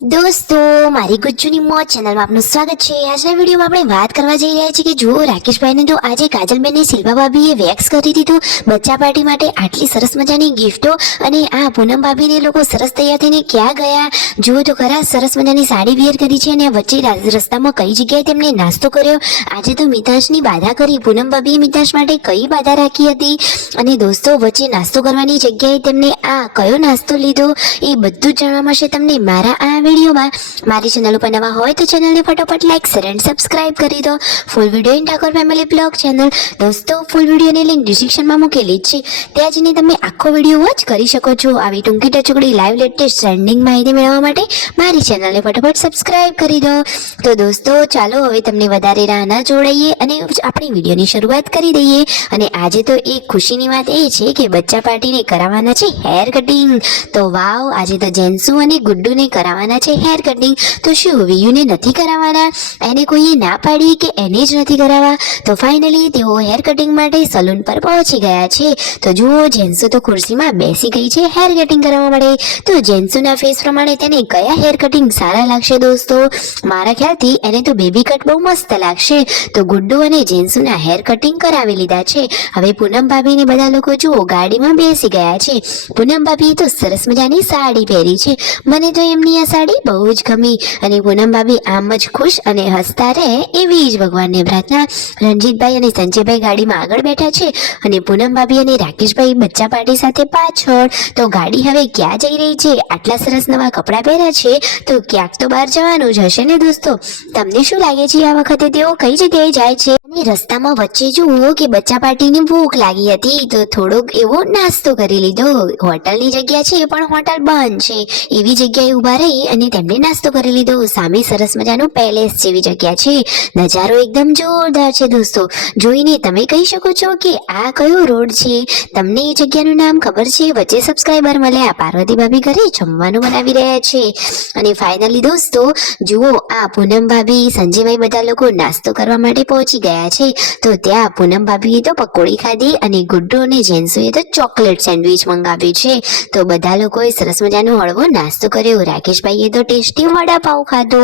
દોસ્તો, મારી ગુજ્જુની મોજ ચેનલમાં આપનું સ્વાગત છે। આજના વિડીયોમાં આપણે વાત કરવા જઈ રહ્યા છીએ કે જુઓ, રાકેશભાઈને તો આજે કાજલબેનને શિલ્પા ભાભીએ વેક્સ કરી દીધું બચ્ચા પાર્ટી માટે આટલી સરસ મજાની ગિફ્ટો। અને આ પૂનમ ભાભીને લોકો સરસ તૈયાર થઈને ક્યાં ગયા જુઓ તો ખરા। સરસ મજાની સાડી વેર કરી છે અને વચ્ચે રસ્તામાં કઈ જગ્યાએ તેમણે નાસ્તો કર્યો। આજે તો મિતાંશની બાધા કરી પૂનમ ભાભીએ મિતાંશ માટે કઈ બાધા રાખી હતી અને દોસ્તો વચ્ચે નાસ્તો કરવાની જગ્યાએ તેમણે આ કયો નાસ્તો લીધો એ બધું જ જાણવા મળશે તમને મારા આ વિડીયોમાં। મારી ચેનલ ઉપર નવા હોય તો ચેનલને ફટાફટ લાઈક શેર એન્ડ સબસ્ક્રાઇબ કરી દો। Full video in Thakor family blog channel દોસ્તો ફૂલ વિડીયોની લિંક ડિસ્ક્રિપ્શનમાં મૂકેલી જ છે, ત્યાં જઈને તમે આખો વિડીયો વોચ કરી શકો છો। આવી ટૂંકી ટચુકડી લાઈવ લેટેસ્ટ ટ્રેન્ડિંગ માહિતી મેળવવા માટે મારી ચેનલને ફટાફટ સબસ્ક્રાઇબ કરી દો। તો દોસ્તો ચાલો હવે તમને વધારે રાહ ન જોડાઈએ અને આપણી વિડીયોની શરૂઆત કરી દઈએ। અને આજે તો એક ખુશીની વાત એ છે કે બચ્ચા પાર્ટીને કરાવવાના છે હેર કટિંગ। તો વાવ, આજે તો જેન્સુ અને ગુડ્ડુને કરાવવાના છે હેર કટિંગ। તો શું વિયુને નથી કરાવવાના? એને કોઈએ ના પાડી કે એને જ નથી કરાવવા? તો ફાઇનલી તેઓ હેર કટિંગ માટે સલૂન પર પહોંચી ગયા છે। તો જુઓ, જેન્સુ તો ખુરશીમાં બેસી ગઈ છે હેર કટિંગ કરવા માટે। તો જેન્સુના ફેસ પ્રમાણે તેને કયા હેર કટિંગ સારા લાગશે દોસ્તો? મારા ખ્યાલથી એને તો બેબી કટ બહુ મસ્ત લાગશે। તો ગુડ્ડુ અને જેન્સુના હેર કટિંગ કરાવી લીધા છે। હવે પૂનમ ભાભીને બધા લોકો જુઓ ગાડીમાં બેસી ગયા છે। પૂનમ ભાભીએ તો સરસ મજાની સાડી પહેરી છે, મને તો એમની આ સાડી બહુ જ ગમી। અને પૂનમ ભાભી આમ જ ખુશ અને હસતા રહે એવી જ ભગવાનને પ્રાર્થના। રણજીતભાઈ અને સંજયભાઈ ગાડીમાં આગળ બેઠા છે અને પૂનમ ભાભી અને રાકેશભાઈ બચ્ચા પાર્ટી સાથે પાછળ। તો ગાડી હવે ક્યાં જઈ રહી છે? આટલા સરસ નવા કપડાં પહેર્યા છે તો ક્યાંક તો બહાર જવાનું જ હશે ને દોસ્તો? તમને શું લાગે છે આ વખતે તેઓ કઈ જગ્યાએ જાય છે? અને રસ્તામાં વચ્ચે જુઓ કે બચ્ચા પાર્ટીની ભૂખ લાગી હતી તો થોડોક એવો નાસ્તો કરી લીધો। હોટલની જગ્યા છે પણ હોટલ બંધ છે એવી જગ્યાએ ઉભા રહી અને તેમણે નાસ્તો કરી લીધો। સામે સરસ મજાનું પેલેસ જેવી જગ્યા છે, નજારો એકદમ જોરદાર છે દોસ્તો। જોઈને તમે કહી શકો છો કે આ કયો રોડ છે? તમને એ જગ્યાનું નામ ખબર છે? વચ્ચે સબસ્ક્રાઇબર મળ્યા, પાર્વતી ભાભી ઘરે જમવાનું બનાવી રહ્યા છે। અને ફાઇનલી દોસ્તો જુઓ, આ પૂનમ ભાભી સંજયભાઈ બધા લોકો નાસ્તો કરવા માટે પહોંચી ગયા છે। તો ત્યાં પૂનમ ભાભીએ તો પકોડી ખાધી અને ગુડ્ડુ અને જેન્સુએ તો ચોકલેટ સેન્ડવિચ મંગાવ્યું છે। તો બધા લોકોએ સરસ મજાનો હળવો નાસ્તો કર્યો। રાકેશભાઈએ તો ટેસ્ટી વડાપાઉં ખાધો।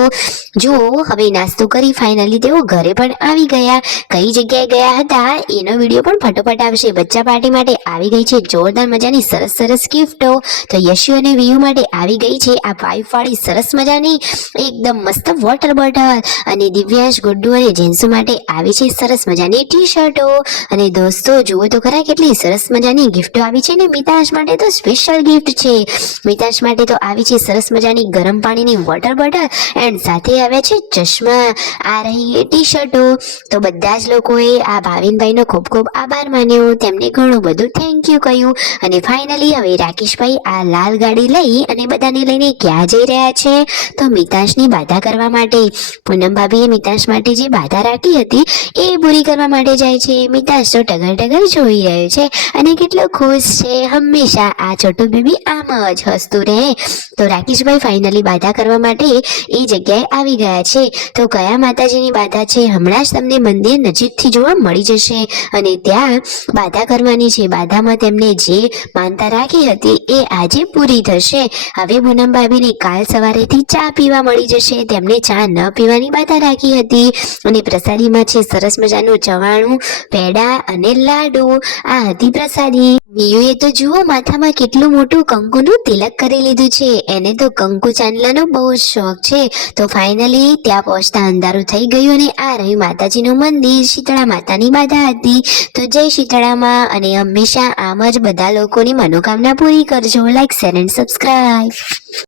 જુઓ, હવે નાસ્તો કરી ફાઇનલી તેઓ ઘરે પણ આવી ગયા। કઈ જગ્યાએ ગયા હતા એનો વિડીયો પણ ફટોફટ આવશે। બચ્ચા પાર્ટી માટે આવી ગઈ છે જોરદાર મજાની સરસ સરસ ગિફ્ટો। તો યશુ અને વિયુ માટે આવી ગઈ છે આ પાઇપ વાળી સરસ મજાની એકદમ મસ્ત વોટર બોટલ। અને દિવ્યાંશ, ગુડ્ડુ અને જેન્સુ માટે આવી છે સરસ મજાની ટી શર્ટો। અને દોસ્તો જુઓ તો ખરા કેટલી સરસ મજાની ગિફ્ટો આવી છે ને મિતાંશ માટે તો સ્પેશિયલ ગિફ્ટ છે। મિતાંશ માટે તો આવી છે સરસ મજાની ગરમ પાણીની વોટર બોટલ એન્ડ સાથે આવે છે ચશ્મા। આ રહી એ ટી શર્ટો। તો બધા જ લોકોએ આ ભાવિનભાઈનો ખૂબ ખૂબ આભાર માન્યો, તેમને ઘણું બધું થેન્ક યુ કહ્યું। અને ફાઇનલી હવે રાકેશભાઈ આ લાલ ગાડી લઈ અને બધાને લઈને ક્યાં જઈ રહ્યા છે? તો મિતાંશની બાધા કરવા માટે। પૂનમ ભાભીએ મિતાંશ માટે જે બાધા રાખી હતી એ પૂરી કરવા માટે જાય છે। મિતાંશ તો ટગર ટગર જોઈ રહ્યો છે અને કેટલો ખુશ છે। હંમેશા આ છોટું બેબી આમ જ હસતું રહે। તો રાકેશભાઈ ફાઇનલી બાધા કરવા માટે એ જગ્યાએ આવી ગયા છે। તો કયા માતાજીની બાધા છે હમણાં જ તમને મંદિર નજીકથી જોવા મળી જશે અને ત્યાં બાધા કરવાની છે। બાધામાં તેમને જે માનતા રાખી હતી એ આજે પૂરી થશે। હવે પૂનમ ભાભીને કાલ સવારેથી ચા પીવા મળી જશે, તેમને ચા ન પીવાની બાધા રાખી હતી। અને પ્રસાદીમાં છે સરસ મજાનું ચવાણું, પેડા અને લાડુ, આ હતી પ્રસાદી। વિયુએ તો જુઓ માથામાં કેટલું મોટું કંકુનું તિલક કરી લીધું છે, એને તો કંકુ ચાંદલાનો બહુ જ શોખ છે। તો ફાઇનલી ત્યાં પહોંચતા અંધારું થઈ ગયું અને આ રહ્યું માતાજીનું મંદિર। શીતળા માતાની બાધા હતી। તો જય શીતળામાં અને હંમેશા આમ જ બધા લોકોની મનોકામના પૂરી કરજો। Like share and subscribe.